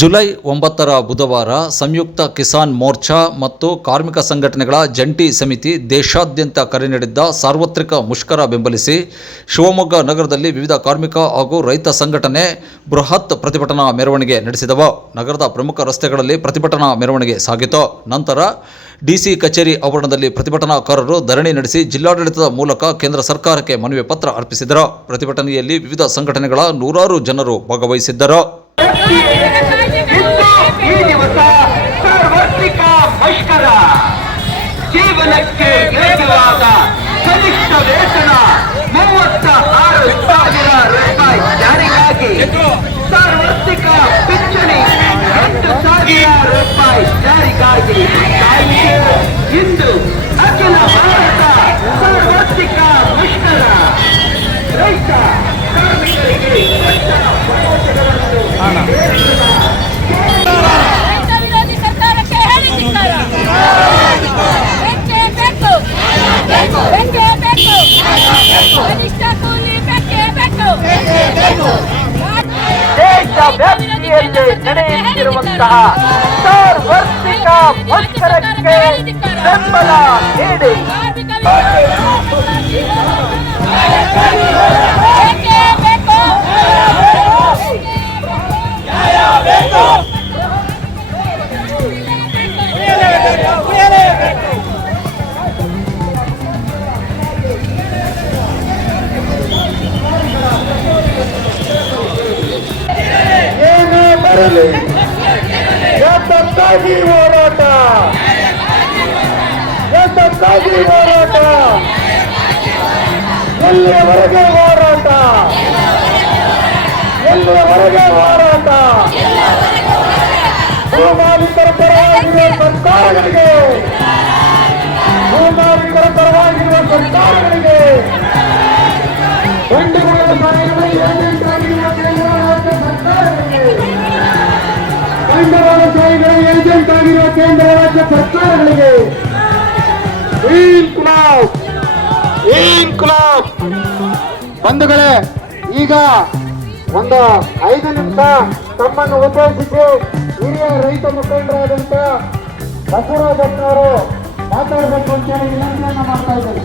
July 9 ಬುಧವಾರ ಸಂಯುಕ್ತ ಕಿಸಾನ್ ಮೋರ್ಚಾ ಮತ್ತು ಕಾರ್ಮಿಕ ಸಂಘಟನೆಗಳ ಜಂಟಿ ಸಮಿತಿ ದೇಶಾದ್ಯಂತ ಕರೆ ನೀಡಿದ್ದ ಸಾರ್ವತ್ರಿಕ ಮುಷ್ಕರ ಬೆಂಬಲಿಸಿ ಶಿವಮೊಗ್ಗ ನಗರದಲ್ಲಿ ವಿವಿಧ ಕಾರ್ಮಿಕ ಹಾಗೂ ರೈತ ಸಂಘಟನೆ ಬೃಹತ್ ಪ್ರತಿಭಟನಾ ಮೆರವಣಿಗೆ ನಡೆಸಿದವು. ನಗರದ ಪ್ರಮುಖ ರಸ್ತೆಗಳಲ್ಲಿ ಪ್ರತಿಭಟನಾ ಮೆರವಣಿಗೆ ಸಾಗಿತು. ನಂತರ ಡಿಸಿ ಕಚೇರಿ ಆವರಣದಲ್ಲಿ ಪ್ರತಿಭಟನಾಕಾರರು ಧರಣಿ ನಡೆಸಿ ಜಿಲ್ಲಾಡಳಿತದ ಮೂಲಕ ಕೇಂದ್ರ ಸರ್ಕಾರಕ್ಕೆ ಮನವಿ ಪತ್ರ ಅರ್ಪಿಸಿದರು. ಪ್ರತಿಭಟನೆಯಲ್ಲಿ ವಿವಿಧ ಸಂಘಟನೆಗಳ ನೂರಾರು ಜನರು ಭಾಗವಹಿಸಿದ್ದರು. ಮುಷ್ಕರ ಜೀವನಕ್ಕೆ ಯೋಗ್ಯವಾದ ಕನಿಷ್ಠ ವೇತನ 36,000 ರೂಪಾಯಿ ಜಾರಿಗಾಗಿ, ಸಾರ್ವತ್ರಿಕ ಪಿಂಚಣಿ 8,000 ರೂಪಾಯಿ ಜಾರಿಗಾಗಿ ಇಂದು ಅಖಿಲ ಭಾರತ ಸಾರ್ವತ್ರಿಕ ಮುಷ್ಕರ ರೈತ ಕಾರ್ಮಿಕರಿಗೆ ದೇಶವ್ಯಾಪ್ತಿಯಲ್ಲಿ ನಡೆಯುತ್ತಿರುವಂತಹ ಸಾರ್ವತ್ರಿಕ ಮುಷ್ಕರಕ್ಕೆ ಬೆಂಬಲ ನೀಡಿ ಯಾತಕ್ಕಾಗಿ ಹೋರಾಟ, ಯಾತಕ್ಕಾಗಿ ಹೋರಾಟ, ಎಲ್ಲಿಯವರೆಗೆ ಹೋರಾಟ, ಎಲ್ಲಿಯವರೆಗೆ ಹೋರಾಟ, ಭೂಮಾಲೀಕರ ಪರವಾಗಿರುವ ಸರ್ಕಾರಗಳಿಗೆ, ಭೂಮಾಲೀಕರ ಪರವಾಗಿರುವ ಸರ್ಕಾರಗಳಿಗೆ, ಬಂಡುಗಳ ಸಾಯಗಳಿಗೆ ಬಂಡವಾಳಶಾಹಿಗಳ ಏಜೆಂಟ್ ಆಗಿರುವ ಕೇಂದ್ರ ರಾಜ್ಯ ಸರ್ಕಾರಗಳಿಗೆ ಇನ್ಕ್ಲಾಬ್. ಬಂಧುಗಳೇ, ಈಗ ಒಂದು 5 ನಿಮಿಷ ತಮ್ಮನ್ನು ಉದ್ದೇಶಿಸಿ ಹಿರಿಯ ರೈತ ಮುಖಂಡರಾದಂತ ಬಸವರಾಜಪ್ಪನವರು ಮಾತಾಡಬೇಕು ಅಂತ ಹೇಳಿ ವಿನಂತಿಯನ್ನು ಮಾಡ್ತಾ ಇದ್ದಾರೆ.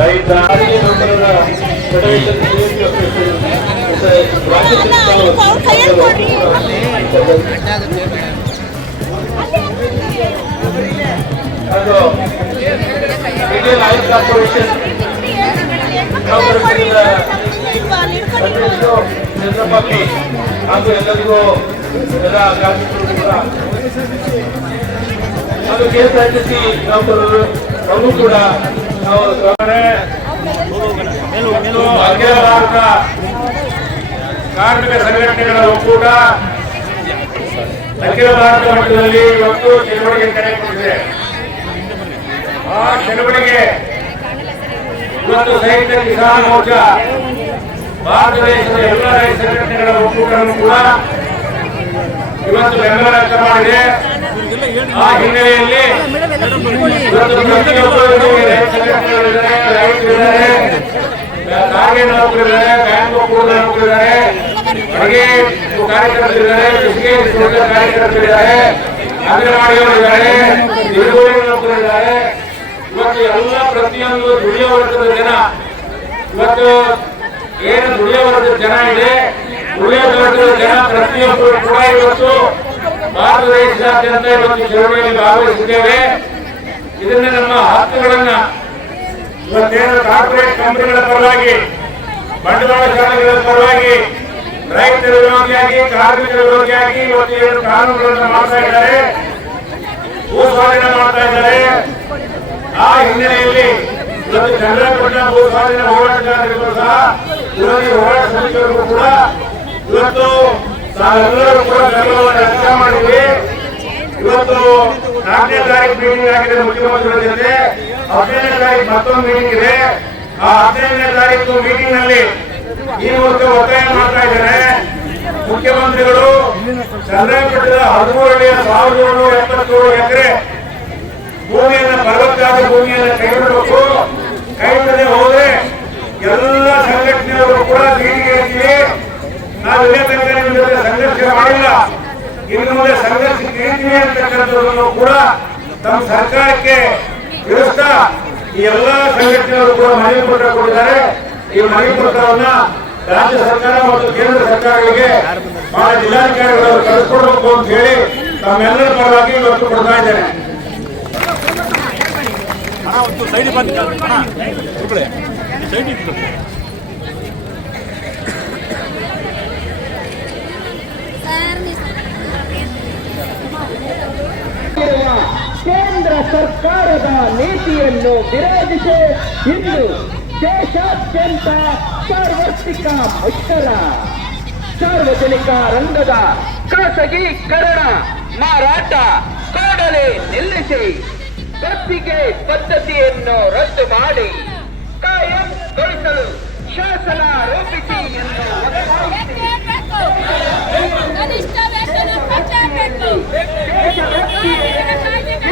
ರೈತ ಕಾರ್ಪೊರೇಷನ್ ಚಂದ್ರಪಾಕಿ ಹಾಗೂ ಎಲ್ಲರಿಗೂ ಎಲ್ಲ ಕಾರ್ಮಿಕರು ಕೂಡ ಹಾಗೂ ಕೆಎಸ್ಆರ್ಟಿಸಿ ನೌಕರರು ಅವರು ಕೂಡ ಅಖಿಲ ಭಾರತ ಕಾರ್ಮಿಕ ಸಂಘಟನೆಗಳ ಒಕ್ಕೂಟ ಅಖಿಲ ಭಾರತ ಮಟ್ಟದಲ್ಲಿ ಇವತ್ತು ಚಳವಳಿಗೆ ಕರೆ ಕೊಟ್ಟಿದೆ. ಆ ಚಳವಳಿಗೆ ಇವತ್ತು ಸಂಯುಕ್ತ ಕಿಸಾನ್ ಮೋರ್ಚಾ ಭಾರತ ದೇಶದ ಎಲ್ಲ ರೈತ ಸಂಘಟನೆಗಳ ಒಕ್ಕೂಟವನ್ನು ಕೂಡ ಇವತ್ತು ಬೆಂಬಲ ವ್ಯಕ್ತ ಮಾಡಿದೆ. ಆ ಹಿನ್ನೆಲೆಯಲ್ಲಿ ಇವತ್ತು ಪ್ರತಿಯೊಬ್ಬರು ರೈತ ಸಂಘಟನೆಗಳಿದ್ದಾರೆ, ರೈತರಿದ್ದಾರೆ, ಸಾರಿಗೆ ನೌಕರಿದ್ದಾರೆ, ಬ್ಯಾಂಕ್ ಒಕ್ಕೂಟದ ನೌಕರಿದ್ದಾರೆ, ಅಡುಗೆ ಕಾರ್ಯಕರ್ತರಿದ್ದಾರೆ, ಕೃಷಿ ಕಾರ್ಯಕರ್ತರಿದ್ದಾರೆ, ಅಂಗನವಾಡಿಗಳಿದ್ದಾರೆ, ನಿರ್ವಹಣೆ ನೌಕರಿದ್ದಾರೆ. ಇವತ್ತು ಎಲ್ಲ ಪ್ರತಿಯೊಂದು ದುಡಿಯೋ ವರ್ಗದ ಜನ, ಇವತ್ತು ಏನು ದುಡಿಯೋ ವರ್ಗದ ಜನ ಇದೆ, ದುಡಿಯೋ ವರ್ಗದ ಜನ ಪ್ರತಿಯೊಬ್ಬರು ಕೂಡ ಇವತ್ತು ಭಾರತ ದೇಶದಾದ್ಯಂತ ಇವತ್ತು ಚಳವಳಿಯಲ್ಲಿ ಭಾಗವಹಿಸಿದ್ದೇವೆ. ಇದನ್ನ ನಮ್ಮ ಹಕ್ಕುಗಳನ್ನ ಇವತ್ತೇನು ಕಾರ್ಪೊರೇಟ್ ಕಂಪನಿಗಳ ಪರವಾಗಿ, ಬಂಡವಾಳಶಾಹಿಗಳ ಪರವಾಗಿ, ರೈತರ ವಿರೋಧಿಯಾಗಿ, ಕಾರ್ಮಿಕರ ವಿರೋಧಿಯಾಗಿ ಇವತ್ತು ಏನು ಕಾನೂನುಗಳನ್ನು ಮಾಡ್ತಾ ಇದ್ದಾರೆ, ಭೂ ಸ್ವಾಧೀನ ಮಾಡ್ತಾ ಇದ್ದಾರೆ. ಆ ಹಿನ್ನೆಲೆಯಲ್ಲಿ ಇವತ್ತು ಚಂದ್ರಪಟ್ಟ ಭೂ ಸ್ವಾಧೀನ ಹೋರಾಟಗಾರರಿಗೂ ಸಹ, ವಿರೋಧಿ ಹೋರಾಟ ಸಮಿತಿಯವರಿಗೂ ಕೂಡ ಇವತ್ತು ನಾವೆಲ್ಲರೂ ಕೂಡ ಬೆಂಬಲವನ್ನು ವ್ಯಕ್ತ ಮಾಡಿದ್ವಿ. ಇವತ್ತು 4ನೇ ತಾರೀಕು ಮೀಟಿಂಗ್ ಆಗಿದೆ ಮುಖ್ಯಮಂತ್ರಿಗಳ ಜೊತೆ, 15ನೇ ತಾರೀಕು ಮತ್ತೊಂದು ಮೀಟಿಂಗ್ ಇದೆ. ಆ 15ನೇ ತಾರೀಕು ಮೀಟಿಂಗ್ ನಲ್ಲಿ ಈ ಮೂಲಕ ಒತ್ತಾಯ ಮಾಡ್ತಾ ಇದ್ದಾರೆ, ಮುಖ್ಯಮಂತ್ರಿಗಳು ಚಂದ್ರಪಟ್ಟಣದ 13,177 ಎಕರೆ ಭೂಮಿಯನ್ನ, ಫಲವತ್ತಾದ ಭೂಮಿಯನ್ನು ಕೈಬಿಡಬೇಕು. ಕೈಬಿಡದೆ ಹೋದ್ರೆ ಎಲ್ಲ ಸಂಘಟನೆಯವರು ಕೂಡ ಬೀದಿಗೆ ಇರ್ತೀವಿ. ನಾವು ಇದೇ ತನಕ ನಿಮ್ಮ ಜೊತೆ ಸಂಘರ್ಷ ಮಾಡಿಲ್ಲ, ಇನ್ನು ಮುಂದೆ ಸಂಘರ್ಷ ಇರ್ತೀವಿ ಅಂತಕ್ಕಂಥದ್ದನ್ನು ಕೂಡ ತಮ್ಮ ಸರ್ಕಾರಕ್ಕೆ ವಿರುದ್ಧ ಈ ಎಲ್ಲ ಸಂಘಟನೆಯವರು ಕೂಡ ಮನವಿ ಪತ್ರ ಕೊಟ್ಟಿದ್ದಾರೆ. ಈ ಮನವಿ ಪತ್ರವನ್ನ ರಾಜ್ಯ ಸರ್ಕಾರ ಮತ್ತು ಕೇಂದ್ರ ಸರ್ಕಾರಗಳಿಗೆ ಬಹಳ ಜಿಲ್ಲಾಧಿಕಾರಿಗಳು ಕಳಿಸ್ಕೊಡ್ಬೇಕು ಅಂತ ಹೇಳಿ ತಮ್ಮೆಲ್ಲರ ಪರವಾಗಿ ಇವತ್ತು ಕೊಡ್ತಾ ಇದ್ದೇನೆ. ಕೇಂದ್ರ ಸರ್ಕಾರದ ನೀತಿಯನ್ನು ವಿರೋಧಿಸಿ ಇಂದು ದೇಶಾದ್ಯಂತ ಸಾರ್ವತ್ರಿಕ ಮುಷ್ಕರ. ಸಾರ್ವಜನಿಕ ರಂಗದ ಖಾಸಗೀಕರಣ ಮಾರಾಟ ಕೂಡಲೇ ನಿಲ್ಲಿಸಿ, ಗುತ್ತಿಗೆ ಪದ್ಧತಿಯನ್ನು ರದ್ದು ಮಾಡಿ ಕಾಯಂಗೊಳಿಸಲು ಶಾಸನ ರೂಪಿಸಿ ಎಂದು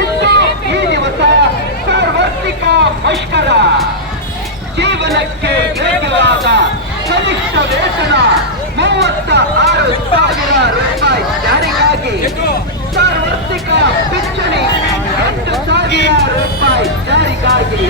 ಒತ್ತಾಯಿಸಿ ಈ ದಿವಸ ಸಾರ್ವತ್ರಿಕ ಮುಷ್ಕರ. ಜೀವನಕ್ಕೆ ಯೋಗ್ಯವಾದ ಕನಿಷ್ಠ ವೇತನ 36,000 ರೂಪಾಯಿ ಜಾರಿಗಾಗಿ, ಸಾರ್ವತ್ರಿಕ ಪಿಂಚಣಿ 8,000 ರೂಪಾಯಿ ಜಾರಿಗಾಗಿ